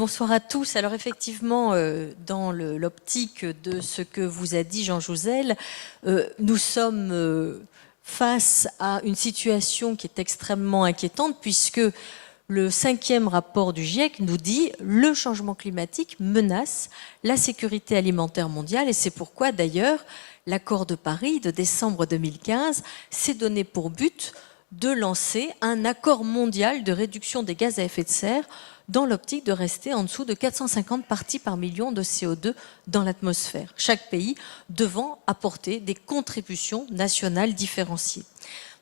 Bonsoir à tous. Alors effectivement, dans l'optique de ce que vous a dit Jean Jouzel, nous sommes face à une situation qui est extrêmement inquiétante puisque le 5e rapport du GIEC nous dit que le changement climatique menace la sécurité alimentaire mondiale et c'est pourquoi d'ailleurs l'accord de Paris de décembre 2015 s'est donné pour but de lancer un accord mondial de réduction des gaz à effet de serre dans l'optique de rester en dessous de 450 parties par million de CO2 dans l'atmosphère, chaque pays devant apporter des contributions nationales différenciées.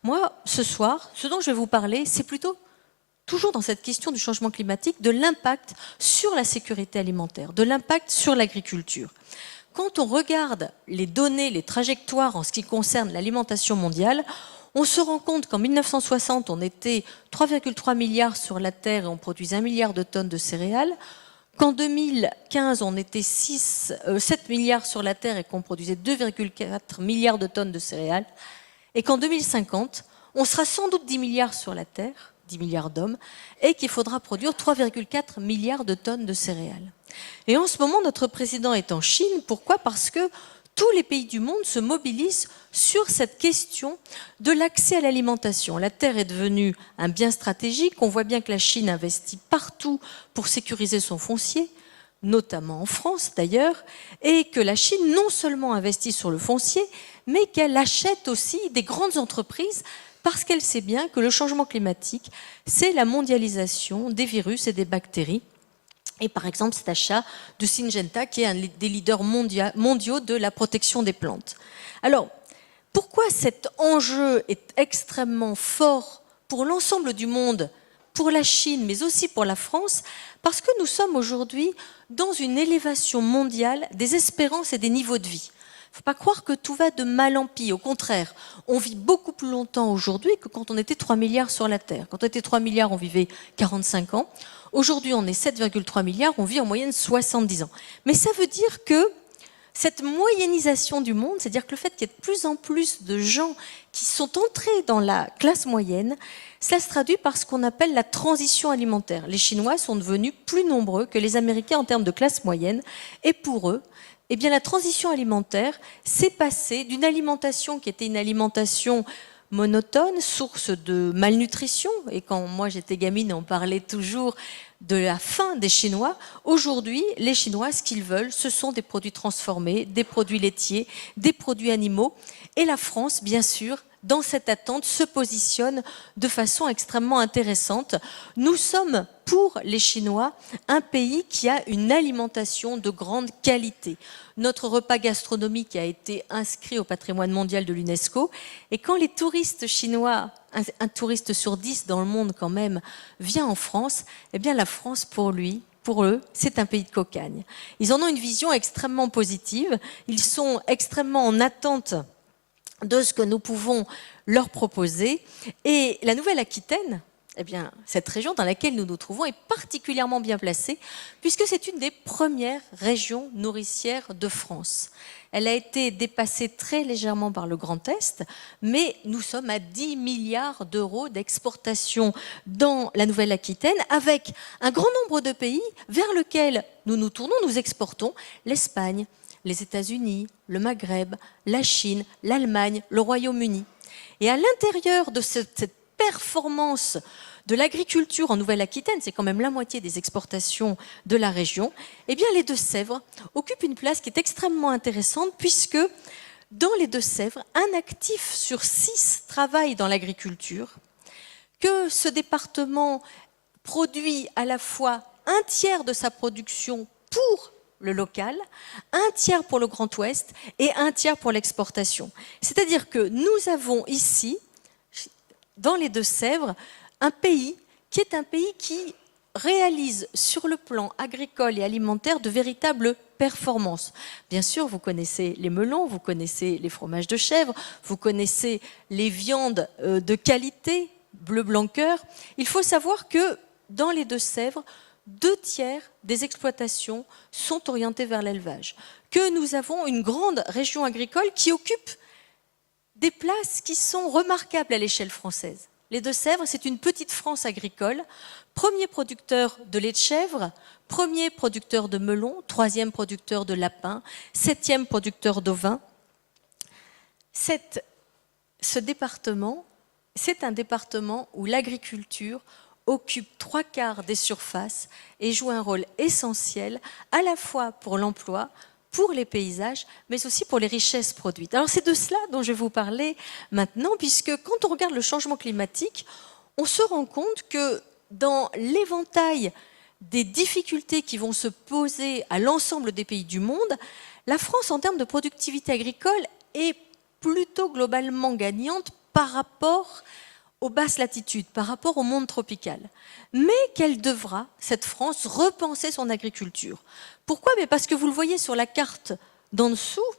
Moi, ce soir, ce dont je vais vous parler, c'est plutôt, toujours dans cette question du changement climatique, de l'impact sur la sécurité alimentaire, de l'impact sur l'agriculture. Quand on regarde les données, les trajectoires en ce qui concerne l'alimentation mondiale, on se rend compte qu'en 1960, on était 3,3 milliards sur la Terre et on produisait 1 milliard de tonnes de céréales. Qu'en 2015, on était 7 milliards sur la Terre et qu'on produisait 2,4 milliards de tonnes de céréales. Et qu'en 2050, on sera sans doute 10 milliards sur la Terre, 10 milliards d'hommes, et qu'il faudra produire 3,4 milliards de tonnes de céréales. Et en ce moment, notre président est en Chine. Pourquoi ? Parce que tous les pays du monde se mobilisent sur cette question de l'accès à l'alimentation. La terre est devenue un bien stratégique. On voit bien que la Chine investit partout pour sécuriser son foncier, notamment en France d'ailleurs, et que la Chine non seulement investit sur le foncier, mais qu'elle achète aussi des grandes entreprises parce qu'elle sait bien que le changement climatique, c'est la mondialisation des virus et des bactéries. Et par exemple, cet achat de Syngenta, qui est un des leaders mondiaux de la protection des plantes. Alors, pourquoi cet enjeu est extrêmement fort pour l'ensemble du monde, pour la Chine, mais aussi pour la France? Parce que nous sommes aujourd'hui dans une élévation mondiale des espérances et des niveaux de vie. Il ne faut pas croire que tout va de mal en pis. Au contraire, on vit beaucoup plus longtemps aujourd'hui que quand on était 3 milliards sur la Terre. Quand on était 3 milliards, on vivait 45 ans. Aujourd'hui, on est 7,3 milliards, on vit en moyenne 70 ans. Mais ça veut dire que cette moyennisation du monde, c'est-à-dire que le fait qu'il y ait de plus en plus de gens qui sont entrés dans la classe moyenne, cela se traduit par ce qu'on appelle la transition alimentaire. Les Chinois sont devenus plus nombreux que les Américains en termes de classe moyenne, et pour eux, eh bien, la transition alimentaire s'est passée d'une alimentation qui était une alimentation monotone, source de malnutrition. Et quand moi j'étais gamine, on parlait toujours de la faim des Chinois. Aujourd'hui, les Chinois, ce qu'ils veulent, ce sont des produits transformés, des produits laitiers, des produits animaux. Et la France, bien sûr, dans cette attente, se positionne de façon extrêmement intéressante. Nous sommes, pour les Chinois, un pays qui a une alimentation de grande qualité. Notre repas gastronomique a été inscrit au patrimoine mondial de l'UNESCO. Et quand les touristes chinois, un touriste sur 10 dans le monde quand même, vient en France, eh bien la France, pour eux, c'est un pays de cocagne. Ils en ont une vision extrêmement positive. Ils sont extrêmement en attente de ce que nous pouvons leur proposer. Et la Nouvelle-Aquitaine, eh bien, cette région dans laquelle nous nous trouvons est particulièrement bien placée puisque c'est une des premières régions nourricières de France. Elle a été dépassée très légèrement par le Grand Est, mais nous sommes à 10 milliards d'euros d'exportation dans la Nouvelle-Aquitaine avec un grand nombre de pays vers lesquels nous nous tournons, nous exportons l'Espagne, les États-Unis, le Maghreb, la Chine, l'Allemagne, le Royaume-Uni. Et à l'intérieur de cette performance de l'agriculture en Nouvelle-Aquitaine, c'est quand même la moitié des exportations de la région, eh bien les Deux-Sèvres occupent une place qui est extrêmement intéressante puisque dans les Deux-Sèvres, un actif sur 6 travaille dans l'agriculture, que ce département produit à la fois un tiers de sa production pour le local, un tiers pour le Grand Ouest et un tiers pour l'exportation. C'est-à-dire que nous avons ici, dans les Deux-Sèvres, un pays qui réalise sur le plan agricole et alimentaire de véritables performances. Bien sûr, vous connaissez les melons, vous connaissez les fromages de chèvre, vous connaissez les viandes de qualité, bleu, blanc, cœur. Il faut savoir que dans les Deux-Sèvres, 2 tiers des exploitations sont orientées vers l'élevage, que nous avons une grande région agricole qui occupe des places qui sont remarquables à l'échelle française. Les Deux-Sèvres, c'est une petite France agricole premier producteur de lait de chèvre, premier producteur de melon, troisième producteur de lapin, septième producteur d'ovins. Ce département, c'est un département où l'agriculture occupe 3/4 des surfaces et joue un rôle essentiel à la fois pour l'emploi, pour les paysages, mais aussi pour les richesses produites. Alors c'est de cela dont je vais vous parler maintenant, puisque quand on regarde le changement climatique, on se rend compte que dans l'éventail des difficultés qui vont se poser à l'ensemble des pays du monde, la France, en termes de productivité agricole, est plutôt globalement gagnante par rapport aux basses latitudes, par rapport au monde tropical. Mais qu'elle devra, cette France, repenser son agriculture. Pourquoi? Parce que vous le voyez sur la carte d'en dessous,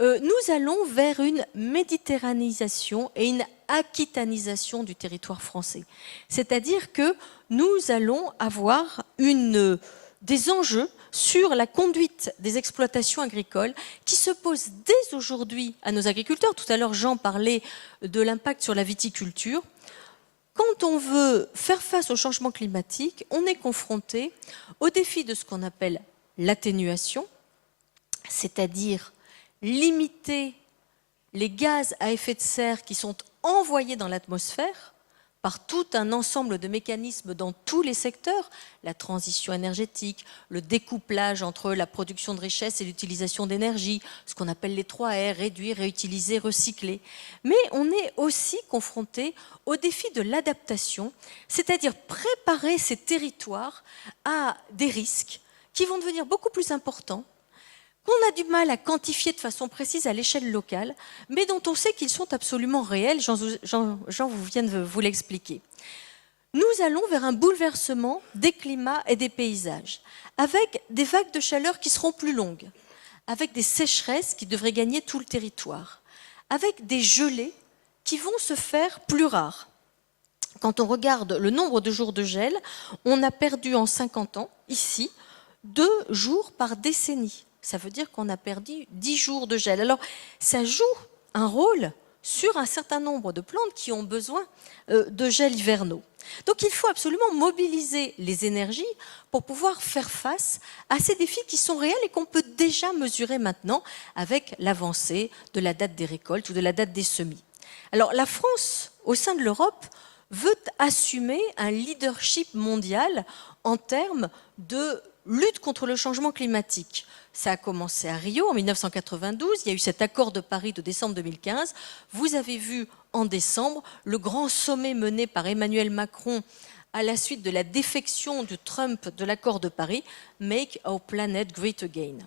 nous allons vers une méditerranéisation et une aquitanisation du territoire français. C'est-à-dire que nous allons avoir des enjeux sur la conduite des exploitations agricoles qui se posent dès aujourd'hui à nos agriculteurs. Tout à l'heure, Jean parlait de l'impact sur la viticulture. Quand on veut faire face au changement climatique, on est confronté au défi de ce qu'on appelle l'atténuation, c'est-à-dire limiter les gaz à effet de serre qui sont envoyés dans l'atmosphère par tout un ensemble de mécanismes dans tous les secteurs, la transition énergétique, le découplage entre la production de richesses et l'utilisation d'énergie, ce qu'on appelle les 3 R, réduire, réutiliser, recycler. Mais on est aussi confronté au défi de l'adaptation, c'est-à-dire préparer ces territoires à des risques qui vont devenir beaucoup plus importants, qu'on a du mal à quantifier de façon précise à l'échelle locale, mais dont on sait qu'ils sont absolument réels. Jean vient de vous l'expliquer. Nous allons vers un bouleversement des climats et des paysages, avec des vagues de chaleur qui seront plus longues, avec des sécheresses qui devraient gagner tout le territoire, avec des gelées qui vont se faire plus rares. Quand on regarde le nombre de jours de gel, on a perdu en 50 ans, ici, 2 jours par décennie. Ça veut dire qu'on a perdu 10 jours de gel. Alors, ça joue un rôle sur un certain nombre de plantes qui ont besoin de gel hivernaux. Donc, il faut absolument mobiliser les énergies pour pouvoir faire face à ces défis qui sont réels et qu'on peut déjà mesurer maintenant avec l'avancée de la date des récoltes ou de la date des semis. Alors, la France, au sein de l'Europe, veut assumer un leadership mondial en termes de lutte contre le changement climatique. Ça a commencé à Rio en 1992, il y a eu cet accord de Paris de décembre 2015. Vous avez vu en décembre le grand sommet mené par Emmanuel Macron à la suite de la défection de Trump de l'accord de Paris, Make Our Planet Great Again.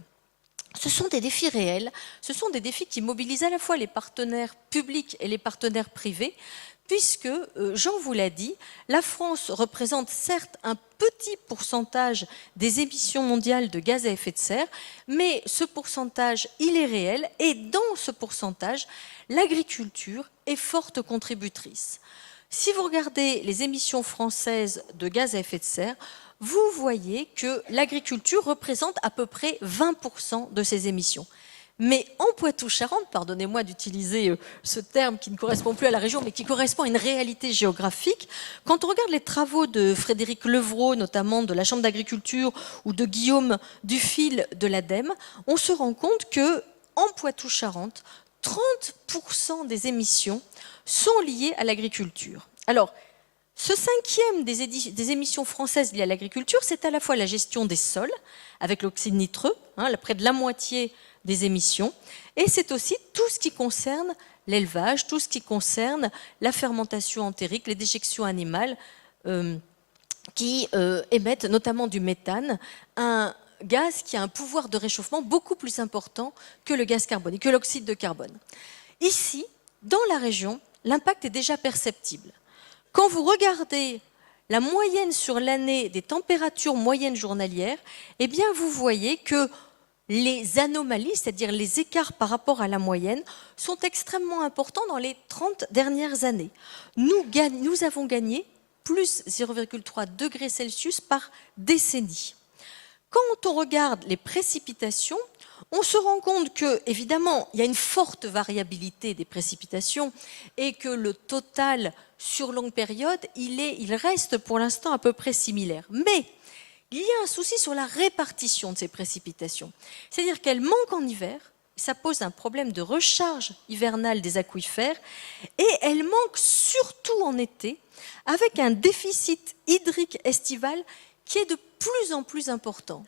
Ce sont des défis réels, ce sont des défis qui mobilisent à la fois les partenaires publics et les partenaires privés, puisque, Jean vous l'a dit, la France représente certes un petit pourcentage des émissions mondiales de gaz à effet de serre, mais ce pourcentage, il est réel, et dans ce pourcentage, l'agriculture est forte contributrice. Si vous regardez les émissions françaises de gaz à effet de serre, vous voyez que l'agriculture représente à peu près 20% de ces émissions. Mais en Poitou-Charentes, pardonnez-moi d'utiliser ce terme qui ne correspond plus à la région, mais qui correspond à une réalité géographique, quand on regarde les travaux de Frédéric Levrault, notamment de la Chambre d'agriculture, ou de Guillaume Dufil de l'ADEME, on se rend compte qu'en Poitou-Charentes, 30% des émissions sont liées à l'agriculture. Alors, ce 5e des émissions françaises liées à l'agriculture, c'est à la fois la gestion des sols, avec l'oxyde nitreux, près de la moitié des émissions, et c'est aussi tout ce qui concerne l'élevage, tout ce qui concerne la fermentation entérique, les déjections animales qui émettent notamment du méthane, un gaz qui a un pouvoir de réchauffement beaucoup plus important que le gaz carbonique, que l'oxyde de carbone. Ici, dans la région, l'impact est déjà perceptible. Quand vous regardez la moyenne sur l'année des températures moyennes journalières, eh bien vous voyez que les anomalies, c'est-à-dire les écarts par rapport à la moyenne, sont extrêmement importants dans les 30 dernières années. Nous avons gagné plus 0,3 degrés Celsius par décennie. Quand on regarde les précipitations, On se rend compte que, évidemment, il y a une forte variabilité des précipitations et que le total sur longue période, il reste pour l'instant à peu près similaire. Mais il y a un souci sur la répartition de ces précipitations. C'est-à-dire qu'elles manquent en hiver, ça pose un problème de recharge hivernale des aquifères, et elles manquent surtout en été, avec un déficit hydrique estival qui est de plus en plus important.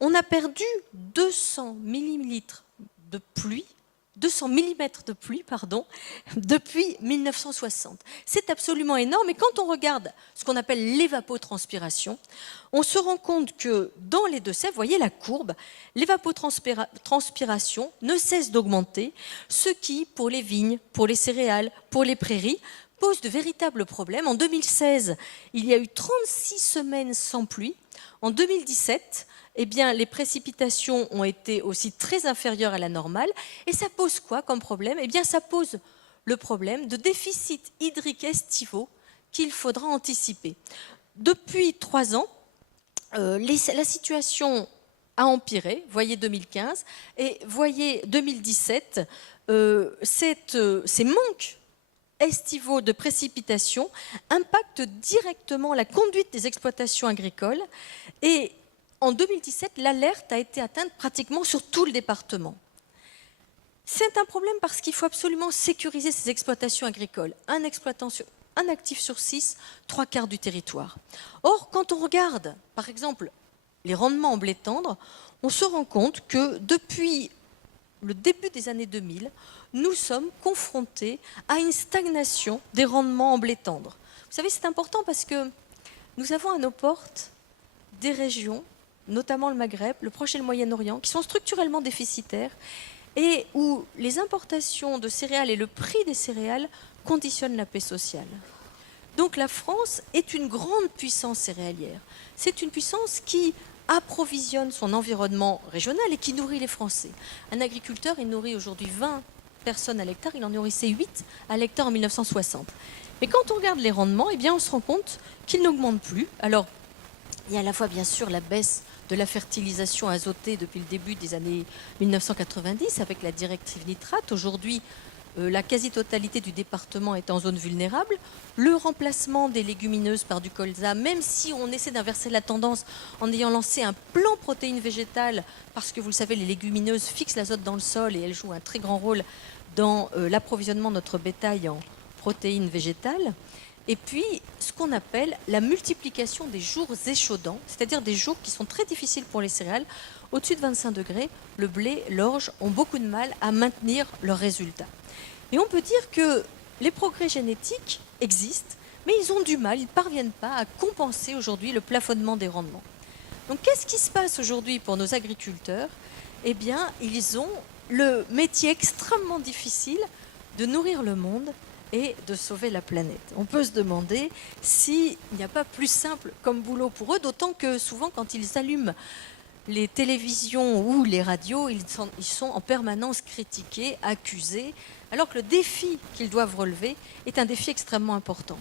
On a perdu 200 millilitres de pluie, 200 mm de pluie, depuis 1960. C'est absolument énorme. Et quand on regarde ce qu'on appelle l'évapotranspiration, on se rend compte que dans les Deux-Sèvres, vous voyez la courbe, l'évapotranspiration ne cesse d'augmenter, ce qui, pour les vignes, pour les céréales, pour les prairies, pose de véritables problèmes. En 2016, il y a eu 36 semaines sans pluie. En 2017, eh bien, les précipitations ont été aussi très inférieures à la normale. Et ça pose quoi comme problème? Eh bien, ça pose le problème de déficit hydrique estivaux qu'il faudra anticiper. Depuis 3 ans, la situation a empiré. Voyez 2015 et voyez 2017. Ces manques estivaux de précipitations impactent directement la conduite des exploitations agricoles. Et en 2017, l'alerte a été atteinte pratiquement sur tout le département. C'est un problème parce qu'il faut absolument sécuriser ces exploitations agricoles. Un actif sur 6, 3/4 du territoire. Or, quand on regarde, par exemple, les rendements en blé tendre, on se rend compte que depuis le début des années 2000, nous sommes confrontés à une stagnation des rendements en blé tendre. Vous savez, c'est important parce que nous avons à nos portes des régions, notamment le Maghreb, le Proche et le Moyen-Orient, qui sont structurellement déficitaires et où les importations de céréales et le prix des céréales conditionnent la paix sociale. Donc la France est une grande puissance céréalière. C'est une puissance qui approvisionne son environnement régional et qui nourrit les Français. Un agriculteur, il nourrit aujourd'hui 20 personnes à l'hectare, il en nourrissait 8 à l'hectare en 1960. Mais quand on regarde les rendements, eh bien, on se rend compte qu'ils n'augmentent plus. Alors, il y a à la fois, bien sûr, la baisse de la fertilisation azotée depuis le début des années 1990 avec la directive nitrate. Aujourd'hui, la quasi-totalité du département est en zone vulnérable. Le remplacement des légumineuses par du colza, même si on essaie d'inverser la tendance en ayant lancé un plan protéines végétales, parce que vous le savez, les légumineuses fixent l'azote dans le sol et elles jouent un très grand rôle dans l'approvisionnement de notre bétail en protéines végétales. Et puis, ce qu'on appelle la multiplication des jours échaudants, c'est-à-dire des jours qui sont très difficiles pour les céréales. Au-dessus de 25 degrés, le blé, l'orge ont beaucoup de mal à maintenir leurs résultats. Et on peut dire que les progrès génétiques existent, mais ils ont du mal, ils ne parviennent pas à compenser aujourd'hui le plafonnement des rendements. Donc qu'est-ce qui se passe aujourd'hui pour nos agriculteurs? Eh bien, ils ont le métier extrêmement difficile de nourrir le monde et de sauver la planète. On peut se demander s'il n'y a pas plus simple comme boulot pour eux, d'autant que souvent quand ils allument les télévisions ou les radios, ils sont en permanence critiqués, accusés, alors que le défi qu'ils doivent relever est un défi extrêmement important.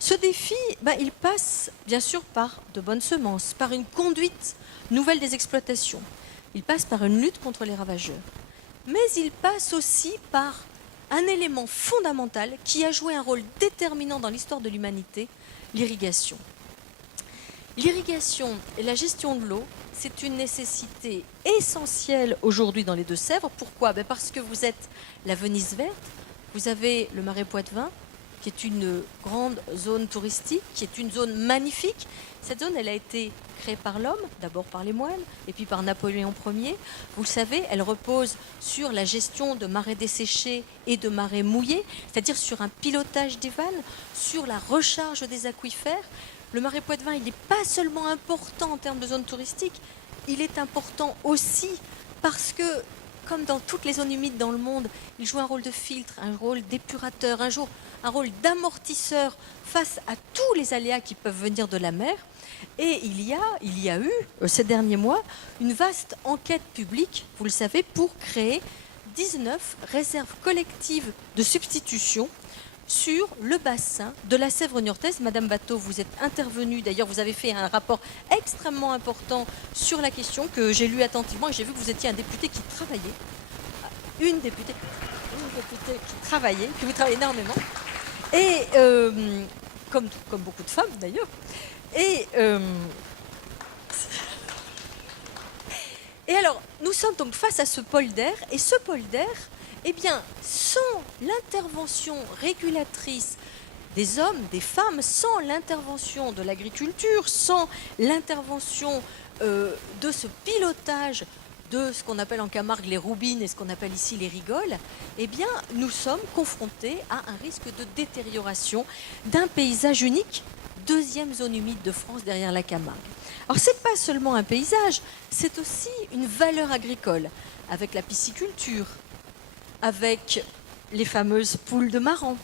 Ce défi, il passe bien sûr par de bonnes semences, par une conduite nouvelle des exploitations. Il passe par une lutte contre les ravageurs. Mais il passe aussi par un élément fondamental qui a joué un rôle déterminant dans l'histoire de l'humanité, l'irrigation. L'irrigation et la gestion de l'eau, c'est une nécessité essentielle aujourd'hui dans les Deux-Sèvres. Pourquoi? Parce que vous êtes la Venise verte, vous avez le Marais Poitevin, qui est une grande zone touristique, qui est une zone magnifique. Cette zone, elle a été créée par l'homme, d'abord par les moines, et puis par Napoléon Ier. Vous le savez, elle repose sur la gestion de marais desséchés et de marais mouillés, c'est-à-dire sur un pilotage des vannes, sur la recharge des aquifères. Le Marais Poitevin, il n'est pas seulement important en termes de zone touristique, il est important aussi parce que, comme dans toutes les zones humides dans le monde, il joue un rôle de filtre, un rôle d'épurateur, un rôle d'amortisseur face à tous les aléas qui peuvent venir de la mer. Et il y a eu, ces derniers mois, une vaste enquête publique, vous le savez, pour créer 19 réserves collectives de substitution sur le bassin de la Sèvre niortaise. Madame Bateau, vous êtes intervenue, d'ailleurs vous avez fait un rapport extrêmement important sur la question que j'ai lu attentivement et j'ai vu que vous étiez un député qui travaillait, une députée qui travaillait, que vous travaillez énormément, et comme beaucoup de femmes d'ailleurs. Et alors, nous sommes donc face à ce polder, et ce polder, eh bien, sans l'intervention régulatrice des hommes, des femmes, sans l'intervention de l'agriculture, sans l'intervention de ce pilotage de ce qu'on appelle en Camargue les roubines et ce qu'on appelle ici les rigoles, eh bien, nous sommes confrontés à un risque de détérioration d'un paysage unique, deuxième zone humide de France derrière la Camargue. Alors, ce n'est pas seulement un paysage, c'est aussi une valeur agricole, avec la pisciculture, avec les fameuses poules de marrant,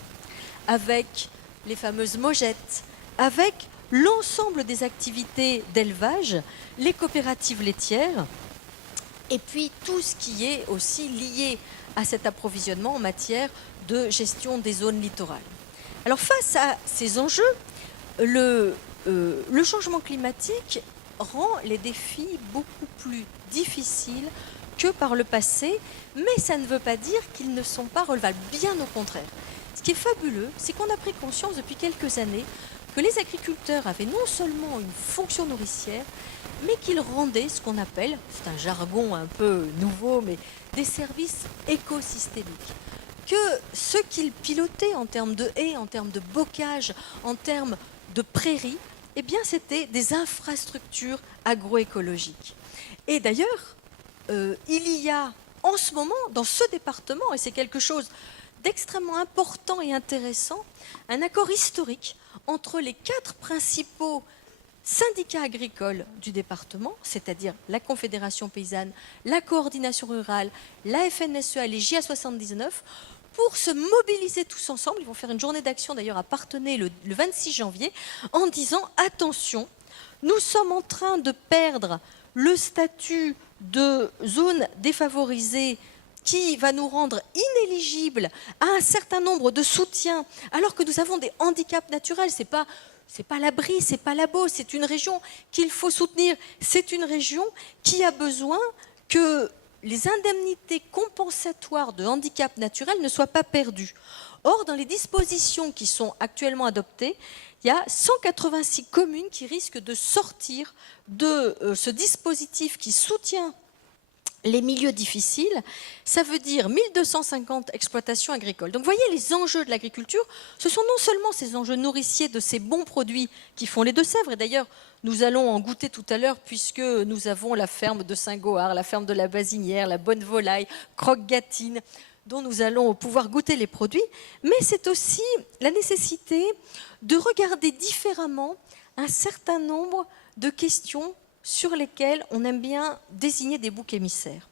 avec les fameuses mogettes, avec l'ensemble des activités d'élevage, les coopératives laitières, et puis tout ce qui est aussi lié à cet approvisionnement en matière de gestion des zones littorales. Alors, face à ces enjeux, le changement climatique rend les défis beaucoup plus difficiles que par le passé, mais ça ne veut pas dire qu'ils ne sont pas relevables, bien au contraire. Ce qui est fabuleux, c'est qu'on a pris conscience depuis quelques années que les agriculteurs avaient non seulement une fonction nourricière, mais qu'ils rendaient ce qu'on appelle, c'est un jargon un peu nouveau, mais des services écosystémiques. Que ce qu'ils pilotaient en termes de haies, en termes de bocage, en termes de prairies, eh bien, c'était des infrastructures agroécologiques. Et d'ailleurs, il y a en ce moment, dans ce département, et c'est quelque chose d'extrêmement important et intéressant, un accord historique entre les 4 principaux syndicats agricoles du département, c'est-à-dire la Confédération paysanne, la Coordination rurale, la FNSEA et les JA79, pour se mobiliser tous ensemble. Ils vont faire une journée d'action d'ailleurs à Parthenay le 26 janvier en disant « Attention, nous sommes en train de perdre le statut de zone défavorisée qui va nous rendre inéligibles à un certain nombre de soutiens alors que nous avons des handicaps naturels. C'est pas l'Abri, c'est pas la Beauce, c'est une région qu'il faut soutenir. C'est une région qui a besoin que les indemnités compensatoires de handicap naturel ne soient pas perdues. Or, dans les dispositions qui sont actuellement adoptées, il y a 186 communes qui risquent de sortir de ce dispositif qui soutient les milieux difficiles. Ça veut dire 1250 exploitations agricoles. Donc, vous voyez, les enjeux de l'agriculture, ce sont non seulement ces enjeux nourriciers de ces bons produits qui font les Deux-Sèvres, et d'ailleurs, nous allons en goûter tout à l'heure puisque nous avons la ferme de Saint-Goard, la ferme de la Basinière, la Bonne Volaille, Croque-Gâtine, dont nous allons pouvoir goûter les produits, mais c'est aussi la nécessité de regarder différemment un certain nombre de questions sur lesquelles on aime bien désigner des boucs émissaires.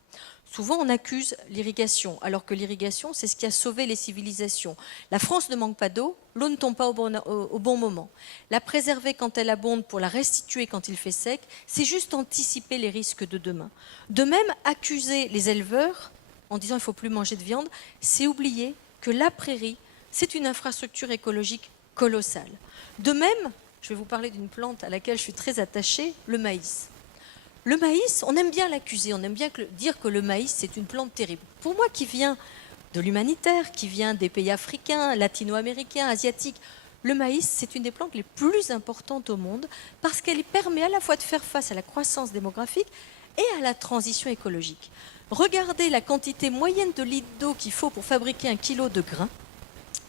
Souvent, on accuse l'irrigation, alors que l'irrigation, c'est ce qui a sauvé les civilisations. La France ne manque pas d'eau, l'eau ne tombe pas au bon moment. La préserver quand elle abonde pour la restituer quand il fait sec, c'est juste anticiper les risques de demain. De même, accuser les éleveurs en disant qu'il ne faut plus manger de viande, c'est oublier que la prairie, c'est une infrastructure écologique colossale. De même, je vais vous parler d'une plante à laquelle je suis très attachée, le maïs. Le maïs, on aime bien l'accuser, on aime bien dire que le maïs, c'est une plante terrible. Pour moi, qui vient de l'humanitaire, qui vient des pays africains, latino-américains, asiatiques, le maïs, c'est une des plantes les plus importantes au monde parce qu'elle permet à la fois de faire face à la croissance démographique et à la transition écologique. Regardez la quantité moyenne de litres d'eau qu'il faut pour fabriquer 1 kilo de grains.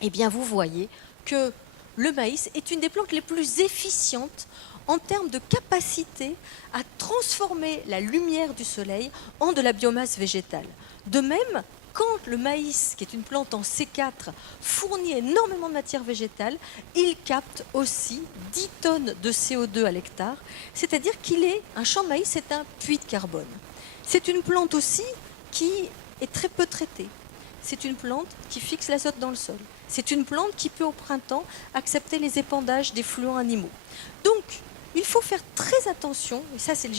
Eh bien, vous voyez que le maïs est une des plantes les plus efficientes en termes de capacité à transformer la lumière du soleil en de la biomasse végétale. De même, quand le maïs, qui est une plante en C4, fournit énormément de matière végétale, il capte aussi 10 tonnes de CO2 à l'hectare, c'est-à-dire un champ de maïs, c'est un puits de carbone. C'est une plante aussi qui est très peu traitée. C'est une plante qui fixe l'azote dans le sol. C'est une plante qui peut au printemps accepter les épandages des fluents animaux. Donc, il faut faire très attention, et ça c'est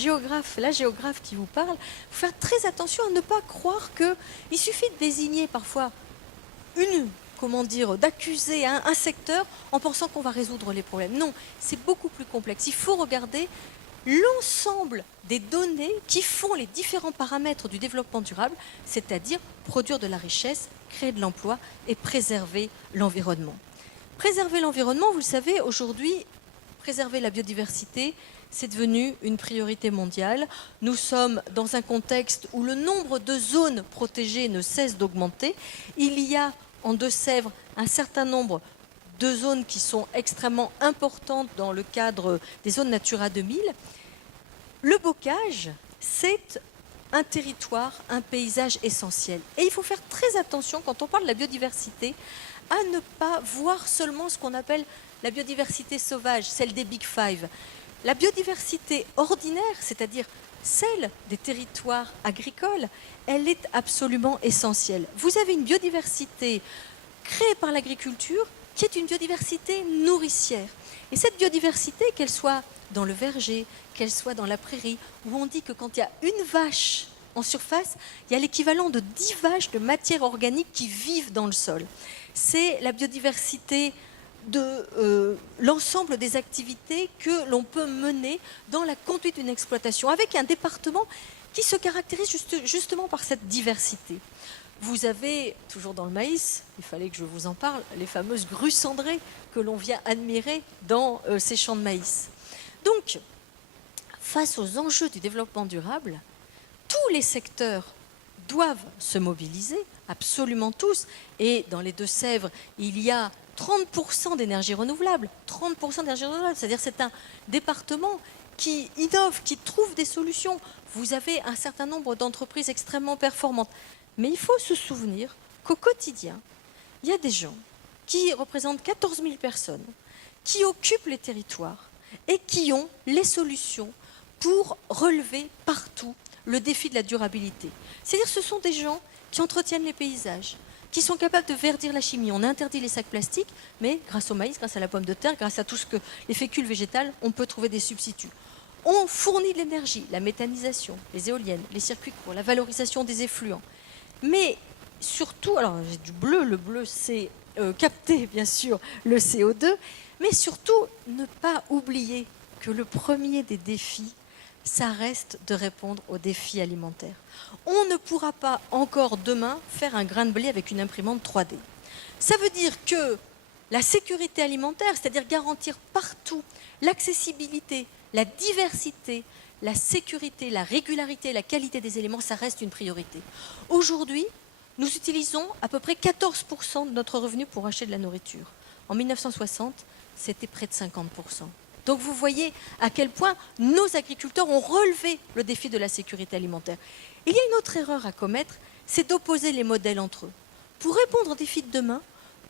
la géographe qui vous parle, il faut faire très attention à ne pas croire qu'il suffit de désigner parfois une comment dire, d'accuser un secteur en pensant qu'on va résoudre les problèmes. Non, c'est beaucoup plus complexe. Il faut regarder l'ensemble des données qui font les différents paramètres du développement durable, c'est-à-dire produire de la richesse, créer de l'emploi et préserver l'environnement. Préserver l'environnement, vous le savez, aujourd'hui, préserver la biodiversité, c'est devenu une priorité mondiale. Nous sommes dans un contexte où le nombre de zones protégées ne cesse d'augmenter. Il y a en Deux-Sèvres un certain nombre de zones qui sont extrêmement importantes dans le cadre des zones Natura 2000. Le bocage, c'est un territoire, un paysage essentiel. Et il faut faire très attention quand on parle de la biodiversité à ne pas voir seulement ce qu'on appelle la biodiversité sauvage, celle des Big Five. La biodiversité ordinaire, c'est-à-dire celle des territoires agricoles, elle est absolument essentielle. Vous avez une biodiversité créée par l'agriculture qui est une biodiversité nourricière. Et cette biodiversité, qu'elle soit dans le verger, qu'elle soit dans la prairie, où on dit que quand il y a une vache en surface, il y a l'équivalent de 10 vaches de matière organique qui vivent dans le sol. C'est la biodiversité de l'ensemble des activités que l'on peut mener dans la conduite d'une exploitation, avec un département qui se caractérise justement par cette diversité. Vous avez, toujours dans le maïs, il fallait que je vous en parle, les fameuses grues cendrées que l'on vient admirer dans ces champs de maïs. Donc, face aux enjeux du développement durable, tous les secteurs doivent se mobiliser, absolument tous. Et dans les Deux-Sèvres, il y a 30% d'énergie renouvelable. 30% d'énergie renouvelable, c'est-à-dire c'est un département qui innove, qui trouve des solutions. Vous avez un certain nombre d'entreprises extrêmement performantes. Mais il faut se souvenir qu'au quotidien, il y a des gens qui représentent 14 000 personnes, qui occupent les territoires et qui ont les solutions pour relever partout le défi de la durabilité. C'est-à-dire que ce sont des gens qui entretiennent les paysages, qui sont capables de verdir la chimie. On a interdit les sacs plastiques, mais grâce au maïs, grâce à la pomme de terre, grâce à tout ce que les fécules végétales, on peut trouver des substituts. On fournit de l'énergie, la méthanisation, les éoliennes, les circuits courts, la valorisation des effluents. Mais surtout, alors j'ai du bleu, le bleu c'est capter bien sûr le CO2, mais surtout ne pas oublier que le premier des défis, ça reste de répondre aux défis alimentaires. On ne pourra pas encore demain faire un grain de blé avec une imprimante 3D. Ça veut dire que la sécurité alimentaire, c'est-à-dire garantir partout l'accessibilité, la diversité, la sécurité, la régularité, la qualité des éléments, ça reste une priorité. Aujourd'hui, nous utilisons à peu près 14% de notre revenu pour acheter de la nourriture. En 1960, c'était près de 50%. Donc vous voyez à quel point nos agriculteurs ont relevé le défi de la sécurité alimentaire. Il y a une autre erreur à commettre, c'est d'opposer les modèles entre eux. Pour répondre aux défis de demain,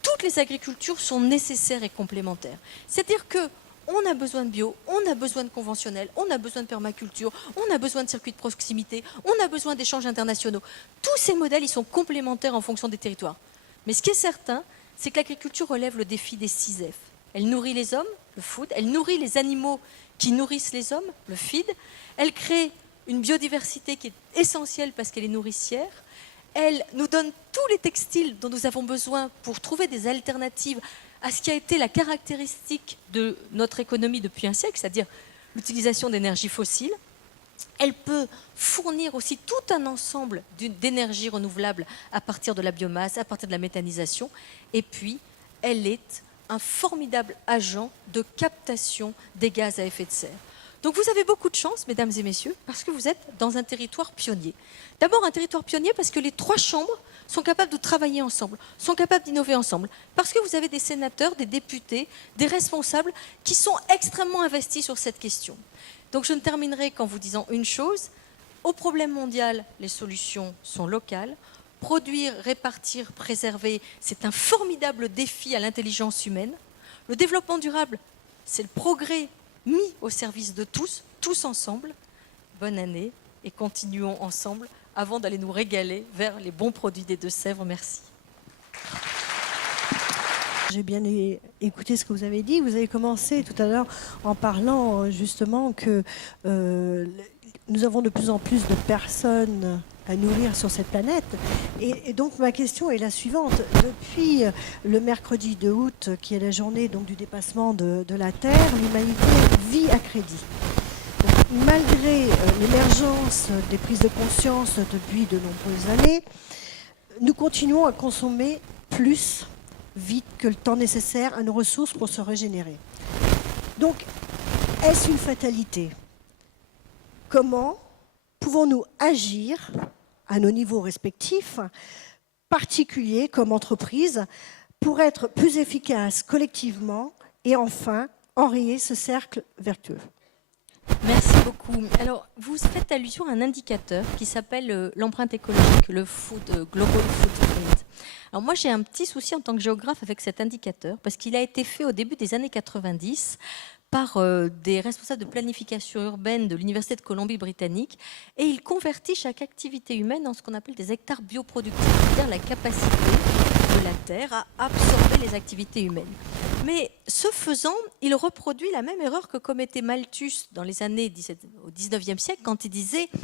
toutes les agricultures sont nécessaires et complémentaires. C'est-à-dire qu'on a besoin de bio, on a besoin de conventionnel, on a besoin de permaculture, on a besoin de circuits de proximité, on a besoin d'échanges internationaux. Tous ces modèles, ils sont complémentaires en fonction des territoires. Mais ce qui est certain, c'est que l'agriculture relève le défi des 6 F. Elle nourrit les hommes, le food, elle nourrit les animaux qui nourrissent les hommes, le feed, elle crée une biodiversité qui est essentielle parce qu'elle est nourricière, elle nous donne tous les textiles dont nous avons besoin pour trouver des alternatives à ce qui a été la caractéristique de notre économie depuis un siècle, c'est-à-dire l'utilisation d'énergie fossile. Elle peut fournir aussi tout un ensemble d'énergie renouvelable à partir de la biomasse, à partir de la méthanisation, et puis elle est un formidable agent de captation des gaz à effet de serre. Donc vous avez beaucoup de chance, mesdames et messieurs, parce que vous êtes dans un territoire pionnier. D'abord un territoire pionnier parce que les 3 chambres sont capables de travailler ensemble, sont capables d'innover ensemble, parce que vous avez des sénateurs, des députés, des responsables qui sont extrêmement investis sur cette question. Donc je ne terminerai qu'en vous disant une chose, au problème mondial, les solutions sont locales. Produire, répartir, préserver, c'est un formidable défi à l'intelligence humaine. Le développement durable, c'est le progrès mis au service de tous, tous ensemble. Bonne année et continuons ensemble avant d'aller nous régaler vers les bons produits des Deux-Sèvres. Merci. J'ai bien écouté ce que vous avez dit. Vous avez commencé tout à l'heure en parlant justement que nous avons de plus en plus de personnes à nourrir sur cette planète. Et donc ma question est la suivante. Depuis le mercredi 2 août, qui est la journée donc, du dépassement de la Terre, l'humanité vit à crédit. Donc, malgré l'émergence des prises de conscience depuis de nombreuses années, nous continuons à consommer plus vite que le temps nécessaire à nos ressources pour se régénérer. Donc, est-ce une fatalité ? Comment pouvons-nous agir à nos niveaux respectifs, particuliers comme entreprise, pour être plus efficaces collectivement et enfin enrayer ce cercle vertueux ? Merci beaucoup. Alors, vous faites allusion à un indicateur qui s'appelle l'empreinte écologique, le Global Footprint. Alors moi, j'ai un petit souci en tant que géographe avec cet indicateur parce qu'il a été fait au début des années 90 par des responsables de planification urbaine de l'Université de Colombie-Britannique, et il convertit chaque activité humaine en ce qu'on appelle des hectares bioproductifs, c'est-à-dire la capacité de la Terre à absorber les activités humaines. Mais ce faisant, il reproduit la même erreur que commettait Malthus dans les années au 19e siècle, quand il disait «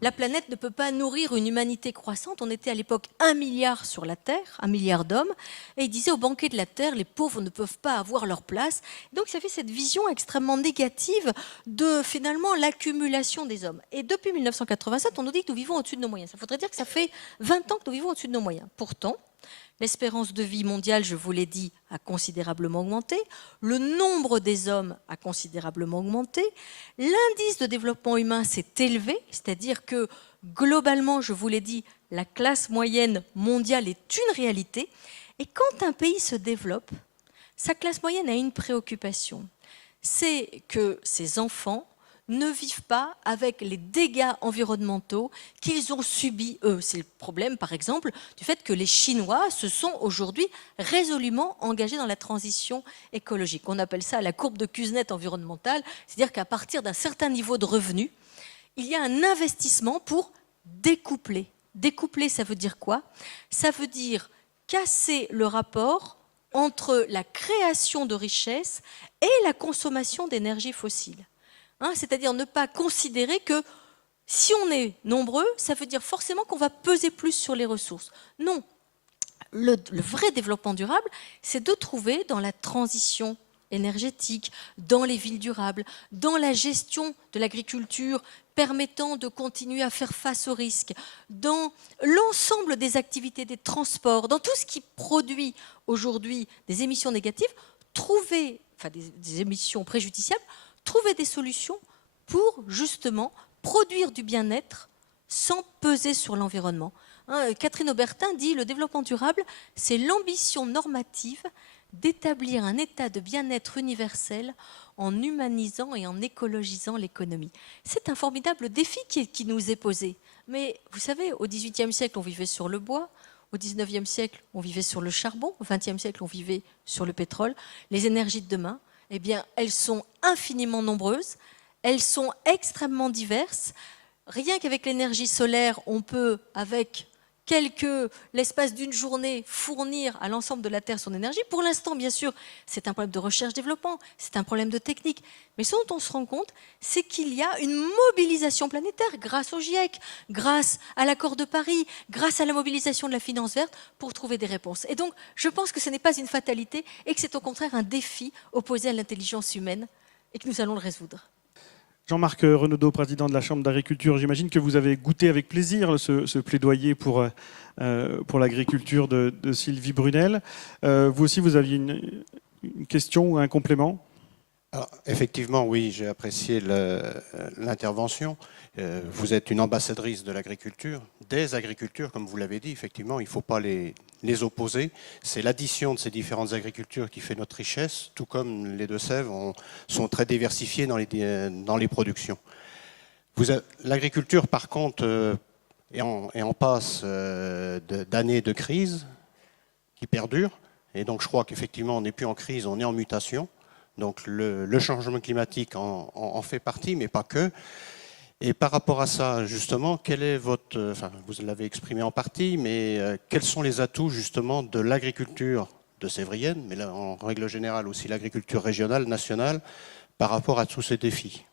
la planète ne peut pas nourrir une humanité croissante ». On était à l'époque 1 milliard sur la Terre, 1 milliard d'hommes, et il disait au banquet de la Terre, les pauvres ne peuvent pas avoir leur place. Donc ça fait cette vision extrêmement négative de finalement l'accumulation des hommes. Et depuis 1987, on nous dit que nous vivons au-dessus de nos moyens. Ça voudrait dire que ça fait 20 ans que nous vivons au-dessus de nos moyens. Pourtant, l'espérance de vie mondiale, je vous l'ai dit, a considérablement augmenté. Le nombre des hommes a considérablement augmenté. L'indice de développement humain s'est élevé, c'est-à-dire que globalement, je vous l'ai dit, la classe moyenne mondiale est une réalité. Et quand un pays se développe, sa classe moyenne a une préoccupation. C'est que ses enfants ne vivent pas avec les dégâts environnementaux qu'ils ont subis, eux. C'est le problème, par exemple, du fait que les Chinois se sont aujourd'hui résolument engagés dans la transition écologique. On appelle ça la courbe de Kuznets environnementale, c'est-à-dire qu'à partir d'un certain niveau de revenus, il y a un investissement pour découpler. Découpler, ça veut dire quoi ? Ça veut dire casser le rapport entre la création de richesses et la consommation d'énergie fossile. C'est-à-dire ne pas considérer que si on est nombreux, ça veut dire forcément qu'on va peser plus sur les ressources. Non, le vrai développement durable, c'est de trouver dans la transition énergétique, dans les villes durables, dans la gestion de l'agriculture permettant de continuer à faire face aux risques, dans l'ensemble des activités des transports, dans tout ce qui produit aujourd'hui des émissions négatives, des émissions préjudiciables, trouver des solutions pour justement produire du bien-être sans peser sur l'environnement. Catherine Aubertin dit « Le développement durable, c'est l'ambition normative d'établir un état de bien-être universel en humanisant et en écologisant l'économie ». C'est un formidable défi qui nous est posé. Mais vous savez, au XVIIIe siècle, on vivait sur le bois. Au XIXe siècle, on vivait sur le charbon. Au XXe siècle, on vivait sur le pétrole. Les énergies de demain, eh bien, elles sont infiniment nombreuses, elles sont extrêmement diverses. Rien qu'avec l'énergie solaire, on peut, avec l'espace d'une journée, fournir à l'ensemble de la Terre son énergie. Pour l'instant, bien sûr, c'est un problème de recherche-développement, c'est un problème de technique. Mais ce dont on se rend compte, c'est qu'il y a une mobilisation planétaire grâce au GIEC, grâce à l'accord de Paris, grâce à la mobilisation de la finance verte pour trouver des réponses. Et donc, je pense que ce n'est pas une fatalité et que c'est au contraire un défi opposé à l'intelligence humaine et que nous allons le résoudre. Jean-Marc Renaudot, président de la Chambre d'agriculture, j'imagine que vous avez goûté avec plaisir ce plaidoyer pour l'agriculture de Sylvie Brunel. Vous aussi, vous aviez une question ou un complément ? Alors, effectivement, oui, j'ai apprécié l'intervention. Vous êtes une ambassadrice de l'agriculture, des agricultures, comme vous l'avez dit. Effectivement, il ne faut pas les opposer. C'est l'addition de ces différentes agricultures qui fait notre richesse, tout comme les Deux-Sèvres sont très diversifiées dans les productions. L'agriculture, par contre, est en passe d'années de crise qui perdurent. Et donc, je crois qu'effectivement, on n'est plus en crise, on est en mutation. Donc le changement climatique en fait partie, mais pas que. Et par rapport à ça, justement, quel est vous l'avez exprimé en partie, mais quels sont les atouts justement de l'agriculture de Sévrienne, mais là, en règle générale aussi l'agriculture régionale, nationale, par rapport à tous ces défis ?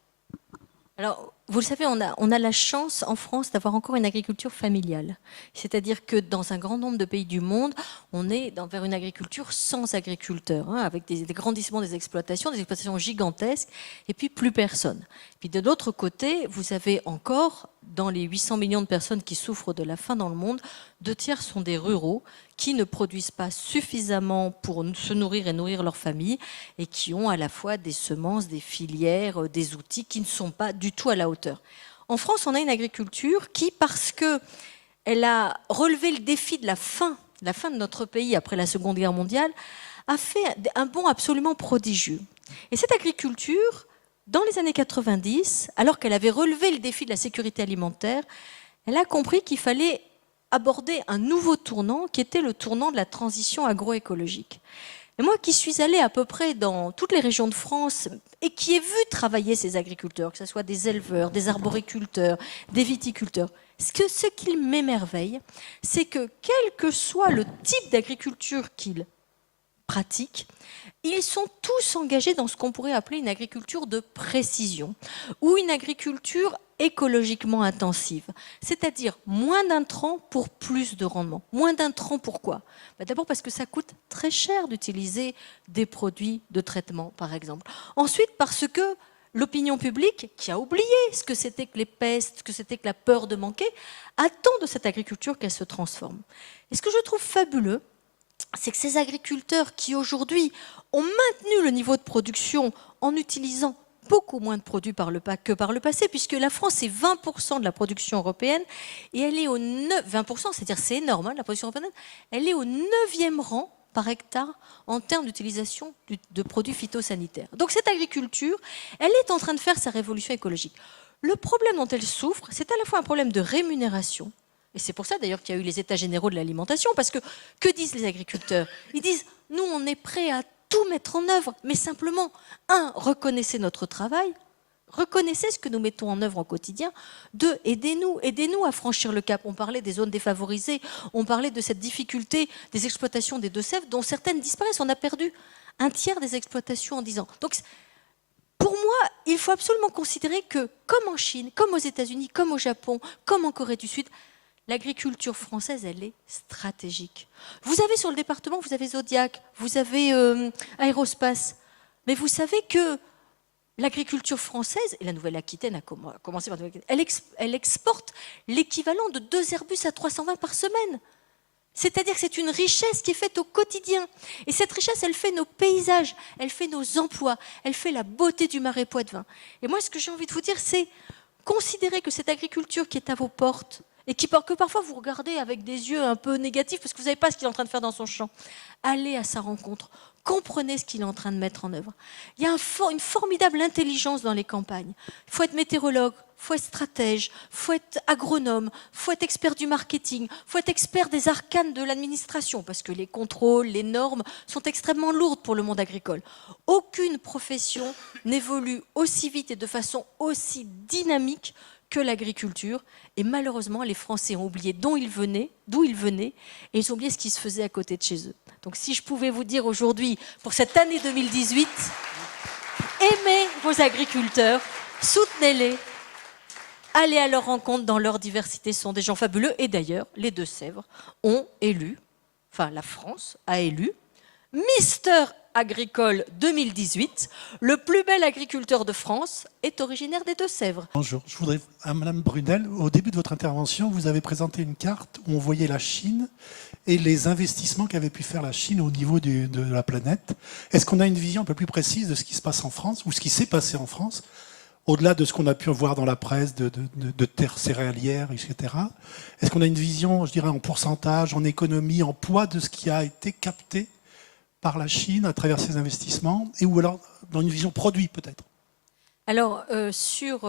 Alors, vous le savez, on a la chance en France d'avoir encore une agriculture familiale. C'est-à-dire que dans un grand nombre de pays du monde, on est vers une agriculture sans agriculteurs, hein, avec des grandissements des exploitations gigantesques, et puis plus personne. Puis de l'autre côté, vous avez encore, dans les 800 millions de personnes qui souffrent de la faim dans le monde, 2/3 sont des ruraux qui ne produisent pas suffisamment pour se nourrir et nourrir leur famille et qui ont à la fois des semences, des filières, des outils qui ne sont pas du tout à la hauteur. En France, on a une agriculture qui, parce qu'elle a relevé le défi de la faim de notre pays après la Seconde Guerre mondiale, a fait un bond absolument prodigieux. Et cette agriculture, dans les années 90, alors qu'elle avait relevé le défi de la sécurité alimentaire, elle a compris qu'il fallait aborder un nouveau tournant qui était le tournant de la transition agroécologique. Et moi qui suis allée à peu près dans toutes les régions de France et qui ai vu travailler ces agriculteurs, que ce soit des éleveurs, des arboriculteurs, des viticulteurs, ce qui m'émerveille, c'est que quel que soit le type d'agriculture qu'ils pratiquent, ils sont tous engagés dans ce qu'on pourrait appeler une agriculture de précision ou une agriculture écologiquement intensive, c'est-à-dire moins d'intrants pour plus de rendement. Moins d'intrants, pourquoi ? D'abord parce que ça coûte très cher d'utiliser des produits de traitement, par exemple. Ensuite, parce que l'opinion publique, qui a oublié ce que c'était que les pestes, ce que c'était que la peur de manquer, attend de cette agriculture qu'elle se transforme. Et ce que je trouve fabuleux, c'est que ces agriculteurs qui aujourd'hui ont maintenu le niveau de production en utilisant beaucoup moins de produits que par le passé, puisque la France est 20% de la production européenne et elle est au 20%, c'est-à-dire c'est énorme, hein, la production européenne, elle est au 9e rang par hectare en termes d'utilisation de produits phytosanitaires. Donc cette agriculture, elle est en train de faire sa révolution écologique. Le problème dont elle souffre, c'est à la fois un problème de rémunération, et c'est pour ça d'ailleurs qu'il y a eu les états généraux de l'alimentation, parce que disent les agriculteurs ? Ils disent, nous on est prêts à tout mettre en œuvre, mais simplement, reconnaissez notre travail, reconnaissez ce que nous mettons en œuvre au quotidien. 2, aidez-nous à franchir le cap. On parlait des zones défavorisées, on parlait de cette difficulté des exploitations des Deux-Sèvres, dont certaines disparaissent. On a perdu 1/3 des exploitations en 10 ans. Donc, pour moi, il faut absolument considérer que, comme en Chine, comme aux États-Unis, comme au Japon, comme en Corée du Sud, l'agriculture française, elle est stratégique. Vous avez sur le département, vous avez Zodiac, vous avez Aérospace, mais vous savez que l'agriculture française, et la Nouvelle-Aquitaine a commencé par elle exporte l'équivalent de 2 Airbus A320 par semaine. C'est-à-dire que c'est une richesse qui est faite au quotidien. Et cette richesse, elle fait nos paysages, elle fait nos emplois, elle fait la beauté du Marais Poitevin. Et moi, ce que j'ai envie de vous dire, c'est considérer que cette agriculture qui est à vos portes, et que parfois vous regardez avec des yeux un peu négatifs parce que vous ne savez pas ce qu'il est en train de faire dans son champ. Allez à sa rencontre, comprenez ce qu'il est en train de mettre en œuvre. Il y a une formidable intelligence dans les campagnes. Il faut être météorologue, il faut être stratège, il faut être agronome, il faut être expert du marketing, il faut être expert des arcanes de l'administration parce que les contrôles, les normes sont extrêmement lourdes pour le monde agricole. Aucune profession n'évolue aussi vite et de façon aussi dynamique que l'agriculture. Et malheureusement, les Français ont oublié d'où ils venaient, et ils ont oublié ce qui se faisait à côté de chez eux. Donc si je pouvais vous dire aujourd'hui, pour cette année 2018, aimez vos agriculteurs, soutenez-les, allez à leur rencontre dans leur diversité, ce sont des gens fabuleux. Et d'ailleurs, les Deux-Sèvres ont élu, enfin la France a élu, Mister Agricole 2018, le plus bel agriculteur de France est originaire des Deux-Sèvres. Bonjour, je voudrais, à Madame Brunel, au début de votre intervention, vous avez présenté une carte où on voyait la Chine et les investissements qu'avait pu faire la Chine au niveau de la planète. Est-ce qu'on a une vision un peu plus précise de ce qui se passe en France, ou ce qui s'est passé en France, au-delà de ce qu'on a pu voir dans la presse de terres céréalières, etc. Est-ce qu'on a une vision, je dirais, en pourcentage, en économie, en poids de ce qui a été capté par la Chine à travers ses investissements, et ou alors dans une vision produit peut-être? Alors, sur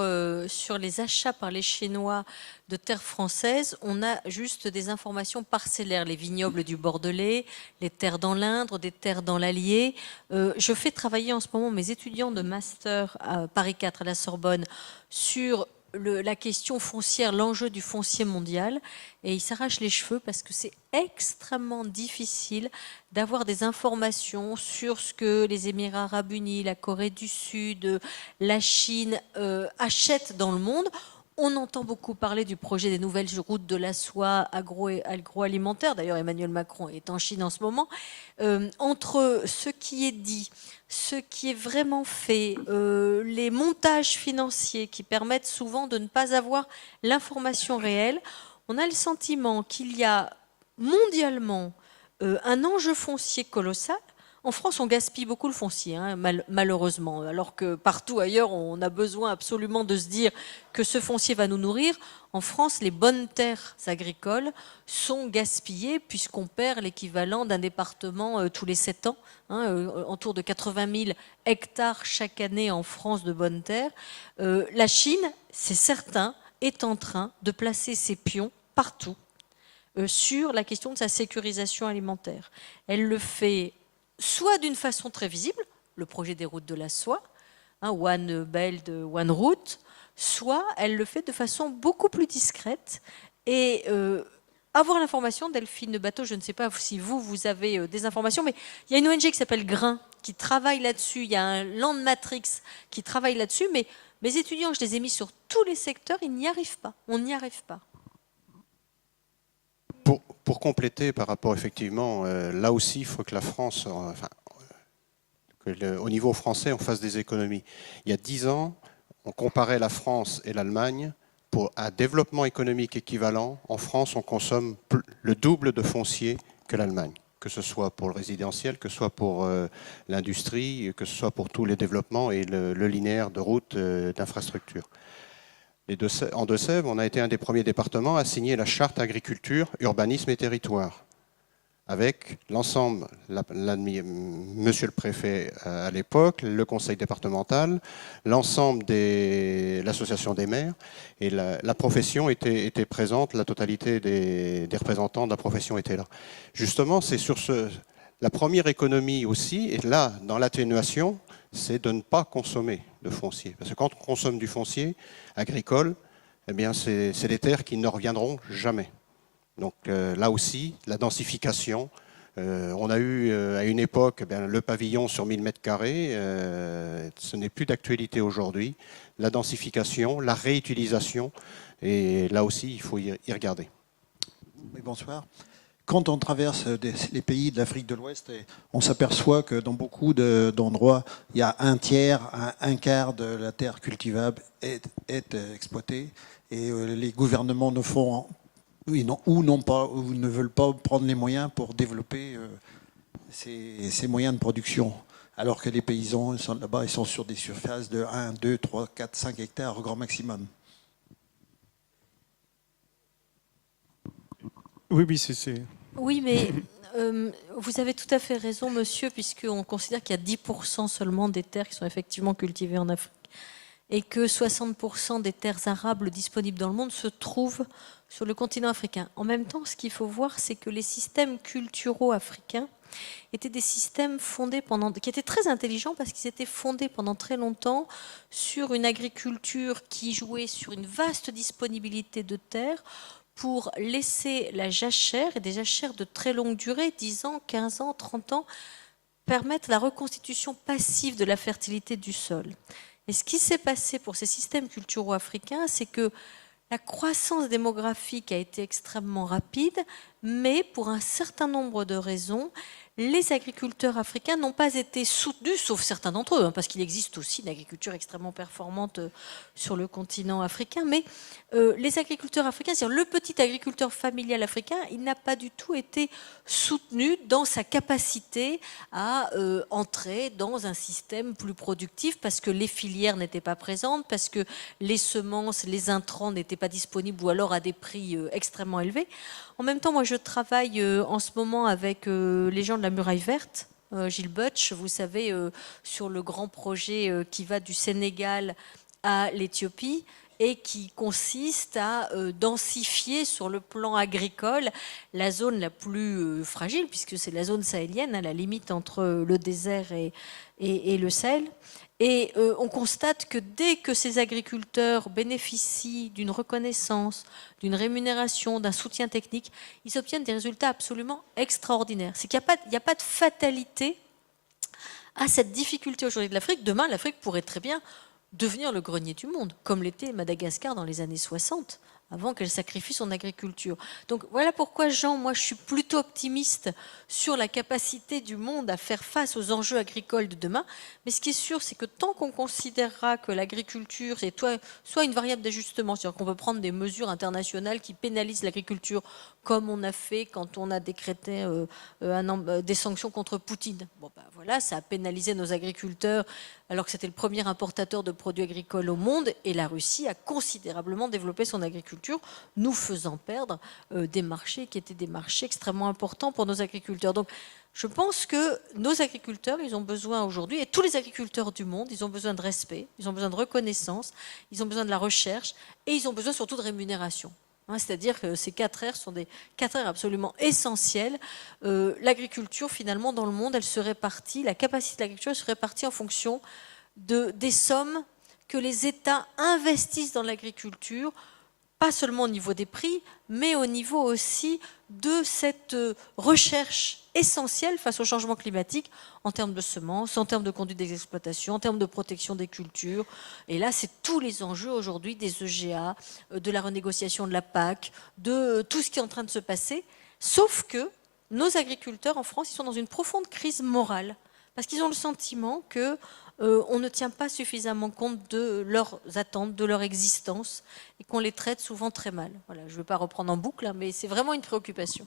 les achats par les Chinois de terres françaises, on a juste des informations parcellaires, les vignobles du Bordelais, les terres dans l'Indre, des terres dans l'Allier. Je fais travailler en ce moment mes étudiants de master à Paris 4 à la Sorbonne sur la question foncière, l'enjeu du foncier mondial, et il s'arrache les cheveux parce que c'est extrêmement difficile d'avoir des informations sur ce que les Émirats arabes unis, la Corée du Sud, la Chine achètent dans le monde. On entend beaucoup parler du projet des nouvelles routes de la soie agroalimentaire. D'ailleurs, Emmanuel Macron est en Chine en ce moment. Entre ce qui est dit, ce qui est vraiment fait, les montages financiers qui permettent souvent de ne pas avoir l'information réelle, on a le sentiment qu'il y a mondialement un enjeu foncier colossal. En France, on gaspille beaucoup le foncier, hein, malheureusement, alors que partout ailleurs, on a besoin absolument de se dire que ce foncier va nous nourrir. En France, les bonnes terres agricoles sont gaspillées puisqu'on perd l'équivalent d'un département tous les 7 ans, hein, autour de 80 000 hectares chaque année en France de bonnes terres. La Chine, c'est certain, est en train de placer ses pions partout sur la question de sa sécurisation alimentaire. Elle le fait soit d'une façon très visible, le projet des routes de la soie, hein, One Belt, One Route, soit elle le fait de façon beaucoup plus discrète. Et avoir l'information, Delphine Bateau, je ne sais pas si vous avez des informations, mais il y a une ONG qui s'appelle Grain, qui travaille là-dessus, il y a un Land Matrix qui travaille là-dessus, mais mes étudiants, je les ai mis sur tous les secteurs, ils n'y arrivent pas, on n'y arrive pas. Pour compléter par rapport, effectivement, là aussi, il faut que la France, au niveau français, on fasse des économies. Il y a 10 ans, on comparait la France et l'Allemagne. Pour un développement économique équivalent, en France, on consomme le double de foncier que l'Allemagne, que ce soit pour le résidentiel, que ce soit pour l'industrie, que ce soit pour tous les développements et le linéaire de routes, d'infrastructures. En Deux-Sèvres, on a été un des premiers départements à signer la charte agriculture, urbanisme et territoire, avec l'ensemble, monsieur le préfet à l'époque, le conseil départemental, l'ensemble de l'association des maires, et la profession était présente, la totalité des représentants de la profession étaient là. Justement, c'est sur la première économie aussi, et là, dans l'atténuation, c'est de ne pas consommer de foncier. Parce que quand on consomme du foncier agricole, eh bien, c'est des terres qui ne reviendront jamais. Donc là aussi, la densification. On a eu à une époque le pavillon sur 1000 mètres carrés. Ce n'est plus d'actualité aujourd'hui. La densification, la réutilisation. Et là aussi, il faut y regarder. Oui, bonsoir. Quand on traverse les pays de l'Afrique de l'Ouest, on s'aperçoit que dans beaucoup d'endroits, il y a un tiers, un quart de la terre cultivable est exploitée. Et les gouvernements ne font ou ne veulent pas prendre les moyens pour développer ces moyens de production. Alors que les paysans là-bas, ils sont sur des surfaces de 1, 2, 3, 4, 5 hectares au grand maximum. Oui, c'est... Oui, mais vous avez tout à fait raison, monsieur, puisqu'on considère qu'il y a 10% seulement des terres qui sont effectivement cultivées en Afrique et que 60% des terres arables disponibles dans le monde se trouvent sur le continent africain. En même temps, ce qu'il faut voir, c'est que les systèmes culturaux africains étaient des systèmes qui étaient très intelligents parce qu'ils étaient fondés pendant très longtemps sur une agriculture qui jouait sur une vaste disponibilité de terres pour laisser la jachère, et des jachères de très longue durée, 10 ans, 15 ans, 30 ans, permettre la reconstitution passive de la fertilité du sol. Et ce qui s'est passé pour ces systèmes culturaux africains, c'est que la croissance démographique a été extrêmement rapide, mais pour un certain nombre de raisons, les agriculteurs africains n'ont pas été soutenus, sauf certains d'entre eux, parce qu'il existe aussi une agriculture extrêmement performante sur le continent africain, mais les agriculteurs africains, c'est-à-dire le petit agriculteur familial africain, il n'a pas du tout été soutenu dans sa capacité à entrer dans un système plus productif, parce que les filières n'étaient pas présentes, parce que les semences, les intrants n'étaient pas disponibles, ou alors à des prix extrêmement élevés. En même temps, moi, je travaille en ce moment avec les gens de la Muraille Verte, Gilles Butch, vous savez, sur le grand projet qui va du Sénégal à l'Éthiopie. et qui consiste à densifier sur le plan agricole la zone la plus fragile, puisque c'est la zone sahélienne, à la limite entre le désert et le Sahel. Et on constate que dès que ces agriculteurs bénéficient d'une reconnaissance, d'une rémunération, d'un soutien technique, ils obtiennent des résultats absolument extraordinaires. C'est qu'il n'y a pas de fatalité à cette difficulté aujourd'hui de l'Afrique. Demain, l'Afrique pourrait très bien devenir le grenier du monde, comme l'était Madagascar dans les années 60, avant qu'elle sacrifie son agriculture. Donc voilà pourquoi, Jean, moi je suis plutôt optimiste sur la capacité du monde à faire face aux enjeux agricoles de demain. Mais ce qui est sûr, c'est que tant qu'on considérera que l'agriculture est soit une variable d'ajustement, c'est-à-dire qu'on peut prendre des mesures internationales qui pénalisent l'agriculture, comme on a fait quand on a décrété des sanctions contre Poutine. Bon, ben voilà, ça a pénalisé nos agriculteurs alors que c'était le premier importateur de produits agricoles au monde, et la Russie a considérablement développé son agriculture, nous faisant perdre des marchés qui étaient des marchés extrêmement importants pour nos agriculteurs. Donc, je pense que nos agriculteurs, ils ont besoin aujourd'hui, et tous les agriculteurs du monde, ils ont besoin de respect, ils ont besoin de reconnaissance, ils ont besoin de la recherche, et ils ont besoin surtout de rémunération. C'est-à-dire que ces 4 R sont des 4 R absolument essentiels. L'agriculture, finalement, dans le monde, elle se répartit, la capacité de l'agriculture se répartit en fonction des sommes que les États investissent dans l'agriculture, pas seulement au niveau des prix, mais au niveau aussi de cette recherche essentielle face au changement climatique en termes de semences, en termes de conduite des exploitations, en termes de protection des cultures. Et là, c'est tous les enjeux aujourd'hui des EGA, de la renégociation de la PAC, de tout ce qui est en train de se passer. Sauf que nos agriculteurs en France, ils sont dans une profonde crise morale parce qu'ils ont le sentiment que on ne tient pas suffisamment compte de leurs attentes, de leur existence, et qu'on les traite souvent très mal. Voilà, je ne vais pas reprendre en boucle, hein, mais c'est vraiment une préoccupation.